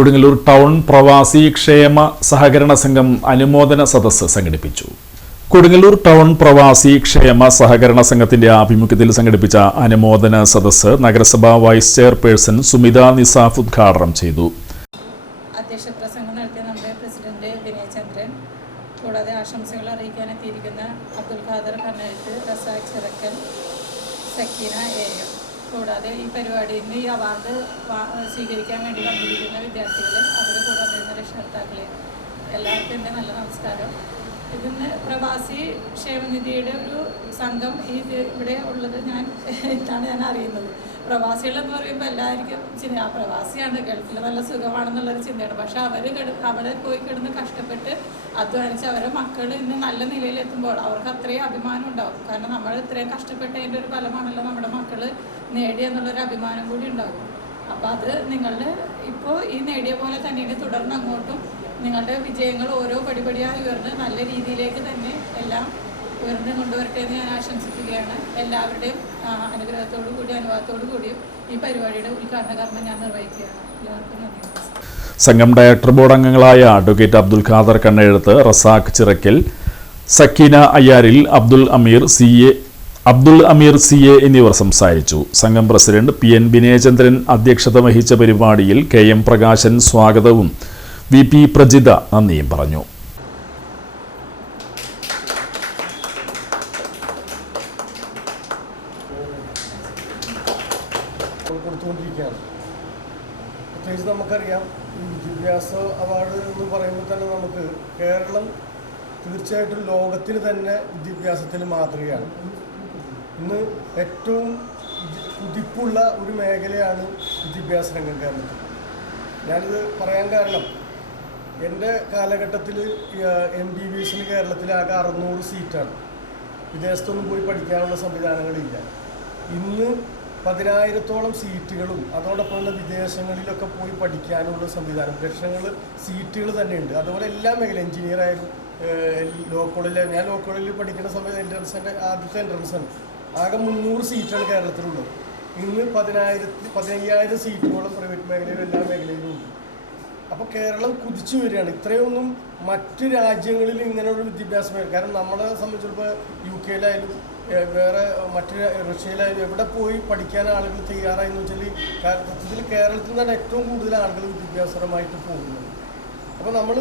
Kodungallur town പ്രവാസി ക്ഷേമ സഹകരണ സംഘം അനുമോദന സദസ്സ് സംഘടിപ്പിച്ചു. കൊടുങ്ങല്ലൂർ ടൗൺ പ്രവാസി ക്ഷേമ സഹകരണ സംഘത്തിന്റെ ആഭിമുഖ്യത്തിൽ സംഘടിപ്പിച്ച അനുമോദന സദസ്സ് നഗരസഭാ വൈസ് ചെയർപേഴ്സൺ സുമിത നിസാഫ് ഉദ്ഘാടനം ചെയ്തു. അധ്യക്ഷ പ്രസംഗം നടത്തിയ നമ്മുടെ പ്രസിഡന്റ് വിനയചന്ദ്രൻ, കൂടാതെ ആശംസകൾ അറിയിക്കാനെത്തിയിരിക്കുന്ന അബ്ദുൽ ഖാദർ കണ്ണേഴ്ത്ത്, റസാഖ് ചിറക്കൽ, സക്കീന എ.എം. കൂടാതെ ഈ പരിപാടിയിൽ ഈ അവാർഡ് സ്വീകരിക്കാൻ വേണ്ടി വന്നിരിക്കുന്ന വിദ്യാർത്ഥികൾ, അവരുടെ കൂടെ വന്നിരുന്ന രക്ഷകർത്താക്കളെ എല്ലാവർക്കും എൻ്റെ നല്ല നമസ്കാരം. ഇതിന് പ്രവാസി ക്ഷേമനിധിയുടെ ഒരു സംഘം ഇവിടെ ഉള്ളത് ഇതാണ് ഞാൻ അറിയുന്നത്. പ്രവാസികളെന്ന് പറയുമ്പോൾ എല്ലാവർക്കും ചിന്ത ആ പ്രവാസിയാണ്, ഗൾഫിൽ നല്ല സുഖമാണെന്നുള്ളൊരു ചിന്തയാണ്. പക്ഷെ അവിടെ പോയി കിടന്ന് കഷ്ടപ്പെട്ട് അധ്വാനിച്ച് അവരുടെ മക്കൾ ഇന്ന് നല്ല നിലയിലെത്തുമ്പോൾ അവർക്ക് അത്രയും അഭിമാനം ഉണ്ടാവും. കാരണം നമ്മൾ ഇത്രയും കഷ്ടപ്പെട്ടതിൻ്റെ ഒരു ഫലമാണല്ലോ നമ്മുടെ മക്കൾ നേടിയെന്നുള്ളൊരു അഭിമാനം കൂടി ഉണ്ടാകും. അപ്പോൾ അത് നിങ്ങളുടെ ഇപ്പോൾ ഈ നേടിയ പോലെ തന്നെ തുടർന്ന് അങ്ങോട്ടും നിങ്ങളുടെ വിജയങ്ങൾ ഓരോ പടിപടിയായി ഉയർന്ന് നല്ല രീതിയിലേക്ക് തന്നെ എല്ലാം ഉയർന്നു കൊണ്ടുവരട്ടെ എന്ന് ഞാൻ ആശംസിക്കുകയാണ്. എല്ലാവരുടെയും അനുഗ്രഹത്തോടു കൂടി അനുവാദത്തോടു കൂടിയും ഈ പരിപാടിയുടെ ഉദ്ഘാടന കർമ്മം ഞാൻ നിർവഹിക്കുകയാണ്. എല്ലാവർക്കും നന്ദി. സംഘം ഡയറക്ടർ ബോർഡ് അംഗങ്ങളായ അഡ്വക്കേറ്റ് അബ്ദുൽ ഖാദർ കണ്ണെഴുത്ത്, റസാഖ് ചിറക്കൽ, സക്കീന അയ്യാരിൽ, അബ്ദുൽ അമീർ CA എന്നിവർ സംസാരിച്ചു. സംഘം പ്രസിഡന്റ് PN വിനയചന്ദ്രൻ അധ്യക്ഷത വഹിച്ച പരിപാടിയിൽ KM പ്രകാശൻ സ്വാഗതവും VP പ്രജിത നന്ദിയും പറഞ്ഞു. പ്രത്യേകിച്ച് നമുക്കറിയാം, ഈ വിദ്യാഭ്യാസ അവാർഡ് എന്ന് പറയുമ്പോൾ തന്നെ നമുക്ക് കേരളം തീർച്ചയായിട്ടും ലോകത്തിന് തന്നെ വിദ്യാഭ്യാസത്തിൽ മാതൃകയാണ്. ഇന്ന് ഏറ്റവും കുതിപ്പുള്ള ഒരു മേഖലയാണ് വിദ്യാഭ്യാസ രംഗം കേരളത്തിൽ. ഞാനിത് പറയാൻ കാരണം, എൻ്റെ കാലഘട്ടത്തിൽ MBBSന് കേരളത്തിലാകെ 600 സീറ്റാണ്. വിദേശത്തൊന്നും പോയി പഠിക്കാനുള്ള സംവിധാനങ്ങളില്ല. ഇന്ന് 10,000-ഓളം സീറ്റുകളും അതോടൊപ്പം തന്നെ വിദേശങ്ങളിലൊക്കെ പോയി പഠിക്കാനുള്ള സംവിധാനം, ലക്ഷങ്ങൾ സീറ്റുകൾ തന്നെയുണ്ട്. അതുപോലെ എല്ലാ മേഖല എഞ്ചിനീയർ ആയാലും ലോ കോളേജിൽ, ഞാൻ ലോ കോളേജിൽ പഠിക്കുന്ന സമയത്ത് എൻട്രൻസിൻ്റെ ആദ്യത്തെ എൻട്രൻസാണ്. ആകെ 300 സീറ്റാണ് കേരളത്തിലുള്ളത്. ഇന്ന് 15,000 സീറ്റുകളും പ്രൈവറ്റ് മേഖലയിലും എല്ലാ മേഖലയിലും ഉണ്ട്. അപ്പോൾ കേരളം കുതിച്ചു വരികയാണ്. ഇത്രയൊന്നും മറ്റ് രാജ്യങ്ങളിൽ ഇങ്ങനെയുള്ള വിദ്യാഭ്യാസ മേഖല, കാരണം നമ്മളെ സംബന്ധിച്ചിടപ്പോൾ UK വേറെ മറ്റ് റഷ്യയിലായാലും എവിടെ പോയി പഠിക്കാൻ ആളുകൾ തയ്യാറായെന്ന് വെച്ചാൽ സത്യത്തിൽ കേരളത്തിൽ നിന്നാണ് ഏറ്റവും കൂടുതൽ ആളുകൾ വിദ്യാഭ്യാസപരമായിട്ട് പോകുന്നത്. അപ്പോൾ നമ്മൾ